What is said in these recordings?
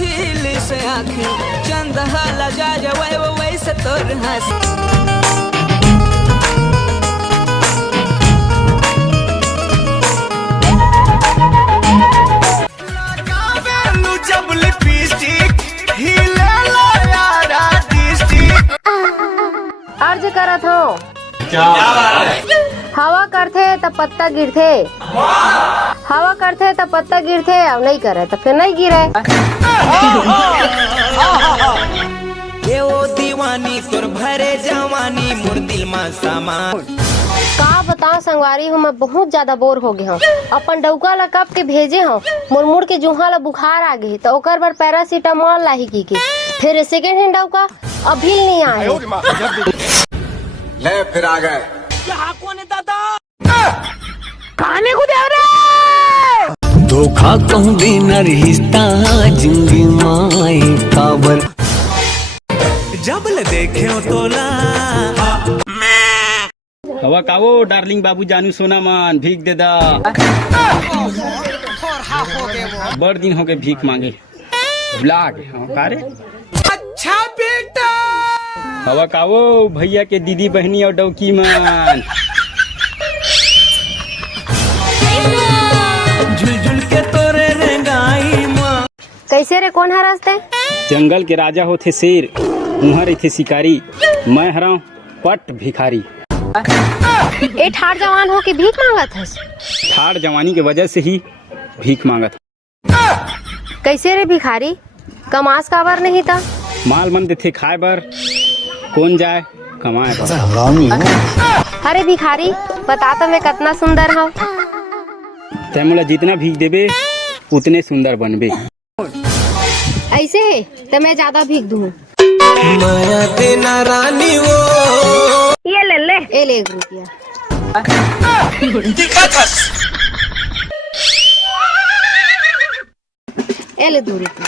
झील से आँखें चंद हाला जा जाए वो वैसे तोर हंस अर्ज करत हो हवा करथे तब पत्ता गिरथे, हवा करथे तब पत्ता गिरथे और नहीं करे तो फिर नहीं गिरे। ये वो दीवानी तोर भरे जवानी मोर दिल में समा। का बताओ संगवारी हूँ, मैं बहुत ज्यादा बोर हो गया हूँ। अपन डौका ला कब के भेजे हूँ, मुड़ के जुहा ला बुखार आ गई तो ओकर बर पैरासीटामोल लाही की फिर सेकेंड हैंड डौका अभी नहीं आए। ले फिर आ गए खाने को दे रहे धोखा कहूँ बिना रिश्ता जिंदगी माए काबर जब ले देखे हो तो ला हवा कावो डार्लिंग बाबू जानू सोना मान भीख दे दा। बड़ दिन हो गए भीख मांगे भुला गए का रे। अच्छा बेटा हवा कावो भैया के दीदी बहनी और डौकी मान झुलझुल के तोरे रंगाई माँ। कैसे रे कौन है रास्ते? जंगल के राजा होते शेर उहाँ रहते शिकारी, मैं हरा पट भिखारी। ए ठाड़ जवान हो के भीख मांगत है? ठाड़ जवानी के वजह से ही भीख मांगत। कैसे रे भिखारी कमास काबर नहीं था? माल मन देथे खाए बर कौन जाए कमाए बर। अरे भिखारी बता तो मैं कितना सुंदर हूँ। तै मोला जितना भीख देबे उतने सुंदर बनबे। ऐसे है तो मैं ज्यादा भीख दूँ। माया देना रानी वो ये ले 1 रुपया। ये ले 2 रुपया।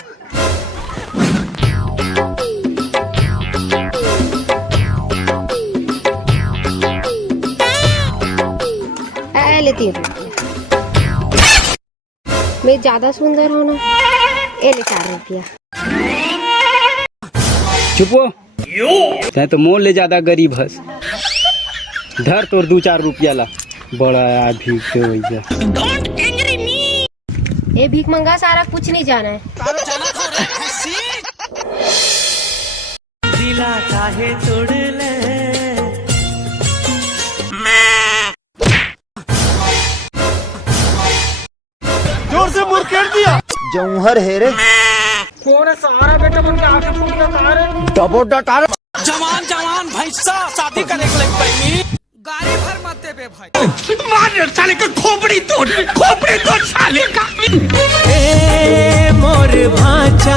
ये ले 3 रुपया। मैं ज्यादा सुंदर हूँ ना। ये ले 4 रुपया। चुपो तै तो मोल ले ज्यादा गरीब हस। धर तोर 2-4 रुपया ला बड़ा भीख दे वैसा। ये भीख मंगा सारा कुछ नहीं जाना है। दिला काहे तोड़ ले जोर से मुड़ कर दिया जौहर है रे कौन है सारा बेटा बन के आके फूट का तार डबो डटार जवान जवान भैंसा शादी करे के लग पई गाड़ी भर मत दे भाई मार साले का खोपड़ी तोड़ साले का। ए मोर भांचा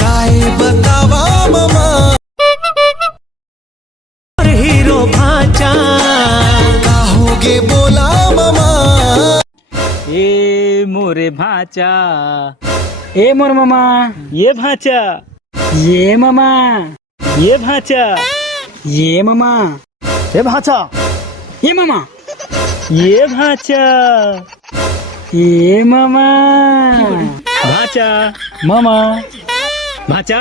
काहे बतावा मामा हीरो भांचा काहोगे बोला मामा। ए मोरे भाचा ए मोर मामा ये भाचा ये मामा ये भाचा ये मामा ये भाचा ये मामा ये भाचा ये मामा भाचा मामा भाचा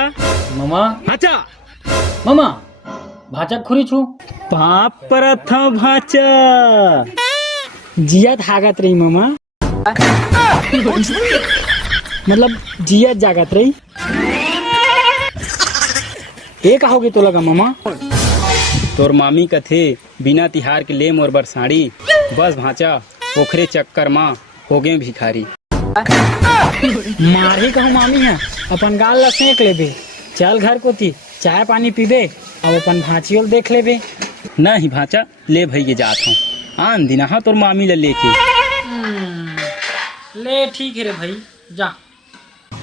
मामा भाचा मामा भाचा खुरी छु पाप परथ भाचा जिया थागत रही मामा मतलब जिया जागत रही। ए कहोगे तो लगा मामा तोर मामी कथे बिना तिहार के ले मोर बर साड़ी बस भाचा ओखरे चक्कर माँ हो गए भिखारी। मारी कहूँ मामी है अपन गाल ला सेक लेबे चल घर को थी चाय पानी पीबे अब अपन भाचियोल देख लेबे। नहीं भाचा ले भई के जात हूँ आन दिन हाँ तोर मामी ला लेके ले ठीक है रे भाई जा।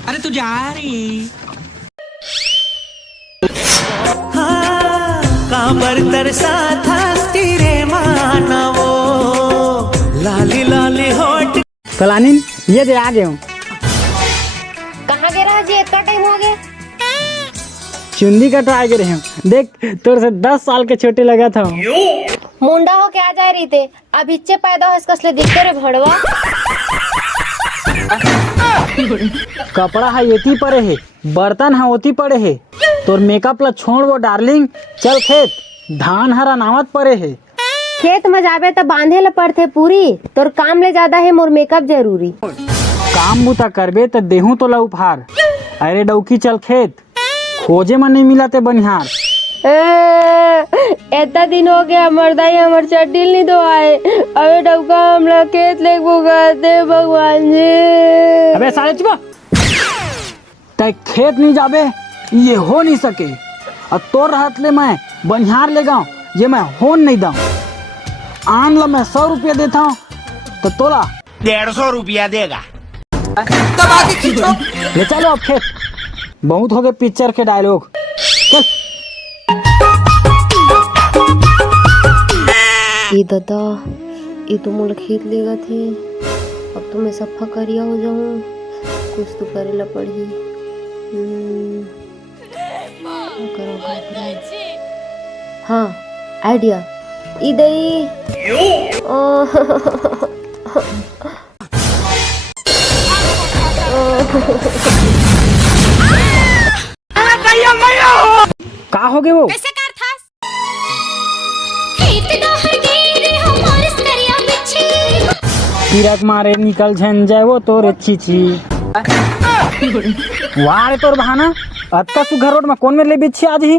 अरे तू जा रही काबर तरसा था तेरे माना वो लाली लाली होट। कलानीन ये दे आ गए हूँ। कहाँ गए रहा जी इतना टाइम हो गया? चुंदी कटवा के रहे हूँ देख तोर से 10 साल के छोटे लगा था। मुंडा हो क्या जा रही थे अब इच्चे पैदा हो इसका दिखते रे भड़वा। कपड़ा है एती पड़े है, बर्तन है ओती पड़े है, तोर मेकअप ला छोड़ वो डार्लिंग, चल खेत, धान हरा नावत पड़े है। खेत में जाबे तो बांधे ला पड़थे पूरी, तोर काम ले ज्यादा है मोर मेकअप जरूरी। काम बुता करबे तो देहू तो ला उपहार। अरे डौकी चल खेत, खोजे में नहीं मिला ते बनिहार। इतना दिन हो गया मर्दाई हमर चड्डी नहीं धोआए, अबे डबका हमला खेत ले बुगाते भगवान जी। अबे साले चुप, तय खेत नहीं जाबे ये हो नहीं सके। और तोर रहत ले मैं बनिहार ले गाँव ये मैं होन नहीं दाऊं। आन ला मैं 100 रुपया देता हूँ तो तोला 150 रुपया देगा। दबा के खींचो। ले चलो अब खेत, बहुत हो गए पिक्चर के डायलॉग। चल ये दादा, ये तो मोला खेत लेगा थे, अब तो मैं सफा करिया हो जाऊं, कुछ तो करेला पड़ी। हाँ आइडिया इदई। का हो गए वो? कैसे कर था खेत दोहर गई रे हमारे करिया बिछी तिरक मारे निकल झन जाए वो तोरे चीची। वाह रे तोर बहाना, अत्ता सुघर रोड में कौन में ले बिछी आज ही।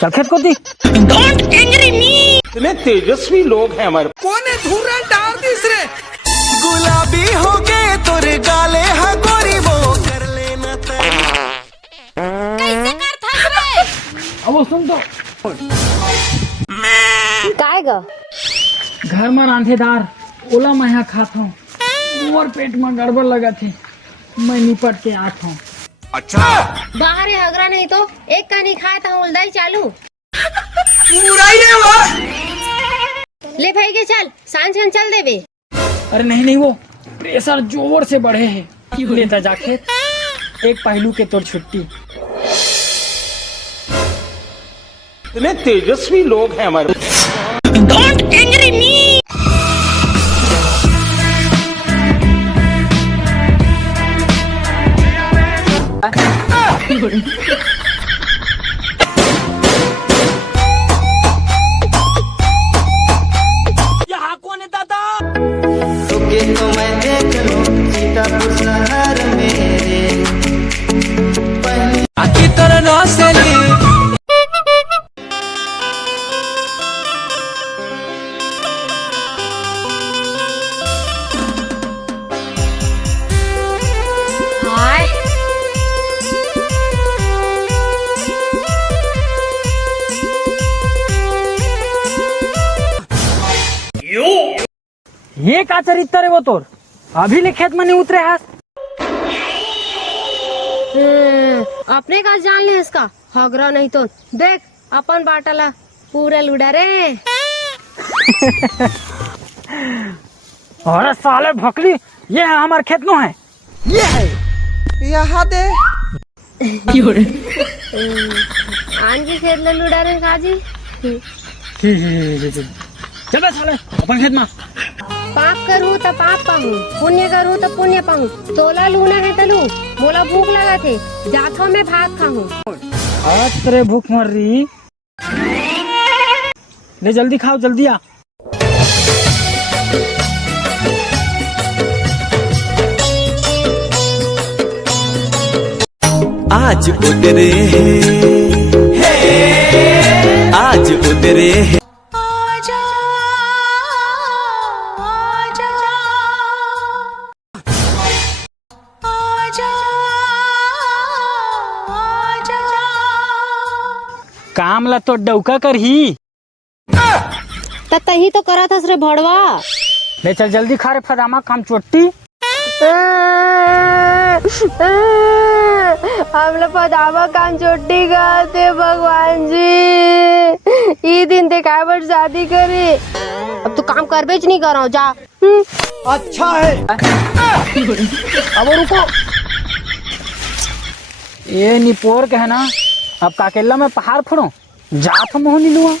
चल खेत को दी। डोंट एंग्री मी इतने तेजस्वी लोग हैं हमारे। कोने धूरा डाल दिस रे। गुलाबी हो गए तोरे गाले हा गोरी वो कर लेना कैसे कर था रे अब वो सुन तो, काय गा घर में रांधेदार ओला मैं यहाँ खाता हूँ और पेट में गड़बड़ लगा थी, मैं निपट के आता हूँ। बाहर है हगरा नहीं तो एक का नहीं खाया था उल्दाई चालू। पूरा ही है वो। ले भाई के चल सांझ चल देबे। अरे नहीं नहीं, वो प्रेशर जोर से बढ़े है, लेता जा खेत, एक पहलू के तोर छुट्टी। इतने तेजस्वी लोग हैं हमारे। डोंट एंग्री मी यहाँ कौन है दादा? तो मैं देख लूं सीतापुर शहर मेरे आखी तोर नौसेली हाय ये का चरित्र है वो तोर, अभी ले खेत में नहीं उतरे है। अपने का जान ले इसका हगरा नहीं तो देख अपन बाटला पूरा लुड़ा रे। अरे साले भकली, ये है हमारे खेत नो है, ये है यहाँ दे। आन के खेत ले लुड़ा रे काजी। चल बे साले अपन खेत में। पाप करूँ तो पाप पाऊँ, पुण्य करूँ तो पुण्य पाऊँ। तोला लूना है तलू, मोला भूख लगा थे, जाथो में भात खाऊं। आज तेरे भूख मर रही, ले जल्दी खाओ, जल्दी आ। आज उतरे हैं, आज उतरे हैं। आजा आजा आजा आजा काम ला तो डौका कर ही। तही तो करा था रे भड़वा। ले चल जल्दी खा रे फदामा काम चोटी। हम लोग पदामा कान चोटी गाते भगवान जी। ई दिन ते काय बर शादी करे, अब तो काम कर बेच नहीं कर रहा जा। अच्छा है। अब रुको, ये निपोर के है ना, अब काकेला में पहाड़ फोड़ो, जात मोह नहीं लुआ।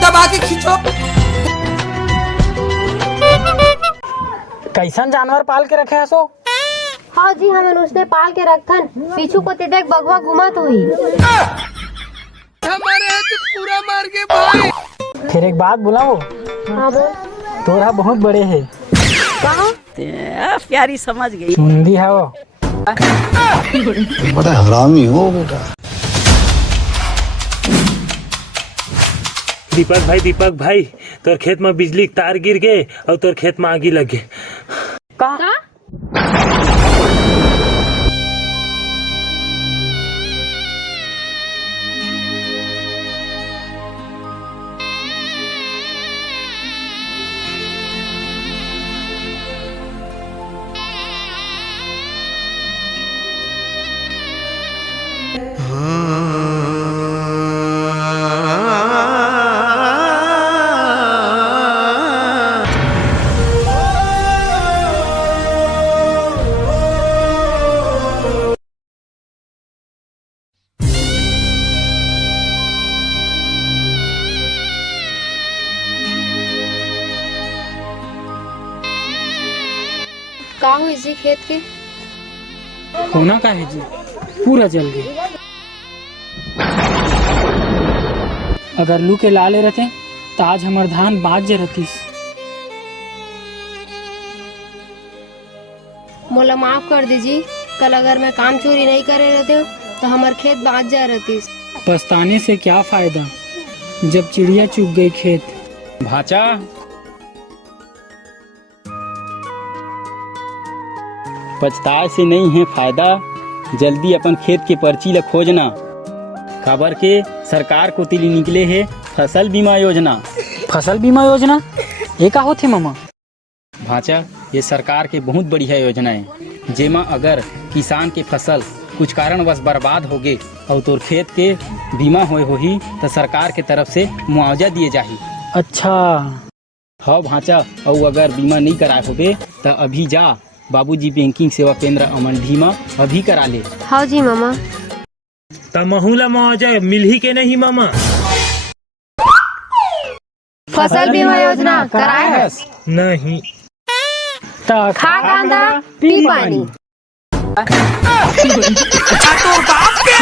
दबा के खींचो। कैसन जानवर पाल के रखे है सो? हाँ जी, हमें उसने पाल के रखन। पीछू को देख बगवा घुमत हुई। हमारे हाथ पूरा मार के भाई। फिर एक बात बुलाओ, हाँ बोल। तोरा बहुत बड़े है। कहाँ? प्यारी समझ गई। सुंदी है वो। बड़ा हरामी हो बेटा। दीपक भाई तोर खेत में बिजली के तार गिर गए और तोर खेत में आगी लग गए। कहाँ? का हुई जी खेत के? होना का है जी, पूरा जल गया। अगर लू के लाले रहते तो आज हमार धान बाज जे रहतीस। मोला माफ कर दीजिए। कल अगर मैं काम चोरी नहीं करे रहते हो तो हमार खेत बाज जा रहतीस। पछताने से क्या फायदा जब चिड़िया चुग गई खेत। भाचा पछताए से नहीं है फायदा, जल्दी अपन खेत के पर्ची ला खोजना। खबर के सरकार को तिली निकले है फसल बीमा योजना। फसल बीमा योजना ये का होथे मामा? भाचा ये सरकार के बहुत बढ़िया योजना है, जेमा अगर किसान के फसल कुछ कारणवश बर्बाद हो गए और तोर खेत के बीमा होए होही तो सरकार के तरफ से मुआवजा दिए जाही। अच्छा हाँ भाचा, और अगर बीमा नहीं कराए होबे तो अभी जा बाबूजी बैंकिंग सेवा केंद्र अमंडी में अभी करा ले। हाँ जी मामा। तमहुला मुआवजा मिल ही के नहीं मामा। फसल बीमा योजना कराए है? नहीं खा कांदा पी पानी। तो बाप के